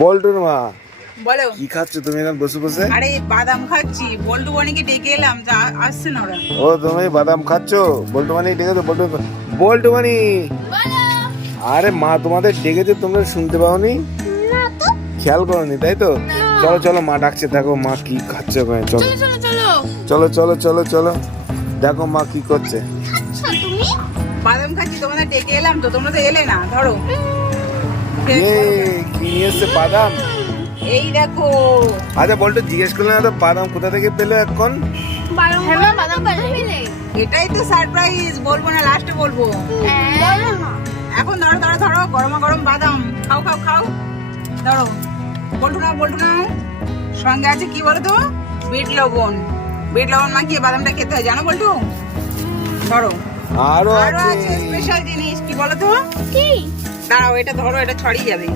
বল্টুর মা বলো। কি খাচ্ছ তুমি এখন বসে বসে? আরে বাদাম খাচ্ছি। বল্টু বনিকে ডেকে এলাম যা আসছে না ওরা। ও তুমি বাদাম খাচ্ছ? বল্টু মানি ডেকেছো বল্টু বল্টু মানি আরে মা তোমাদের ডেকেছে তোমরা শুনতে পাওনি? না তো। খেয়াল করনি তাই তো? চলো চলো মা ডাকছে দেখো মা কি খাচ্ছে ওখানে চলো। চলো চলো চলো। চলো চলো চলো দেখো মা কি করছে। বাদাম খাচ্ছি তোমাদের ডেকে এলাম তো তোমরা তো এলে না ধরো। ইয়ে। নিয়ে এসছে বাদাম। এই দেখো। আচ্ছা বল্টু জিজ্ঞেস করলে না তো বাদাম কোথা থেকে পেলে এখন? হ্যাঁ বাদাম এটাই তো সারপ্রাইজ বলব না লাস্টে বলব। এখন ধরো ধরো ধরো গরমা গরম বাদাম। খাও খাও খাও। ধরো বলটু নাও বলটু নাও। সঙ্গে আছে কি বলো তো বিট লবণ। বিট লবণ মাখিয়ে বাদামটা খেতে হয় জানো বলটু? ধরো। আরও আছে। স্পেশাল জিনিস কি বলো তো কি? দাঁড়াও এটা ধরো এটা ছড়িয়ে যাবে।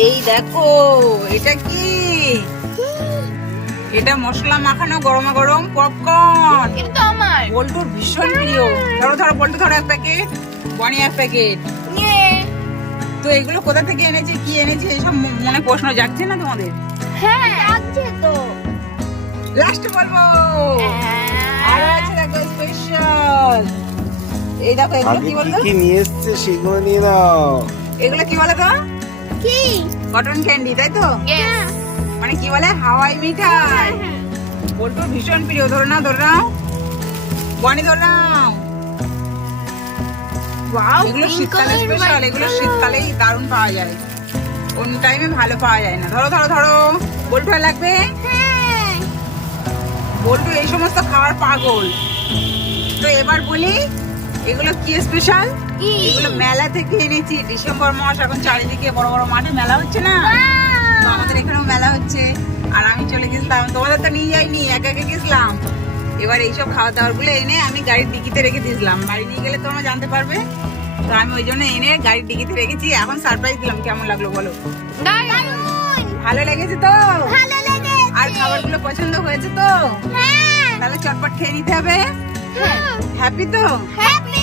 এই দেখো এটা কি? এটা মশলা মাখানো গরমা গরম পপকর্ন। এটা তো আমার। বল্টুর ভীষণ প্রিয়। ধরো ধরো বল্টু ধরো এক প্যাকেট বনি এক প্যাকেট। তো এগুলো কোথা থেকে এনেছে কি এনেছে এসব মনে প্রশ্ন যাচ্ছে না তোমাদের? হ্যাঁ লাগছে তো। লাস্টে বলব। আরও আছে দেখো স্পেশাল এই দেখো এগুলো কি কি বলতো? কি নিয়ে এসছে সেগুলো নিয়ে নাও। এগুলো কি বলে তো কি? কটন ক্যান্ডি তাই তো? মানে কি বলে? হাওয়াই মিঠাই। বল্টুর ভীষণ প্রিয়। ধরে নাও ধরে নাও। বনি ধরে নাও। এগুলো শীতকালে স্পেশাল এগুলো শীতকালেই দারুণ পাওয়া যায়। কোন টাইমে ভালো পাওয়া যায় না। ধরো ধরো ধরো। বল্টু লাগবে? হ্যাঁ। বল্টু এই সমস্ত খাবার পাগল। তো এবার বলি এগুলো কি স্পেশাল এগুলো মেলা থেকে এনেছি। ডিসেম্বর মাস এখন চারিদিকে বড় বড় মাঠে মেলা হচ্ছে না? আমাদের এখানেও মেলা হচ্ছে। আর আমি চলে গেছিলাম। তোমাদের তো নিয়ে যাইনি একা একা গেছিলাম। এবার এইসব খাওয়া দাওয়ারগুলো এনে আমি গাড়ির ডিকিতে রেখে দিয়েছিলাম। বাড়ি নিয়ে গেলে তোমরা জানতে পারবে। তো আমি ওই জন্য এনে গাড়ির ডিকিতে রেখেছি। এখন সারপ্রাইজ দিলাম। কেমন লাগল বলো? ভালো লেগেছে তো? আর খাবারগুলো পছন্দ হয়েছে তো? হ্যাঁ! তাহলে চটপট খেয়ে নিতে হবে। হ্যাপি তো হ্যাপি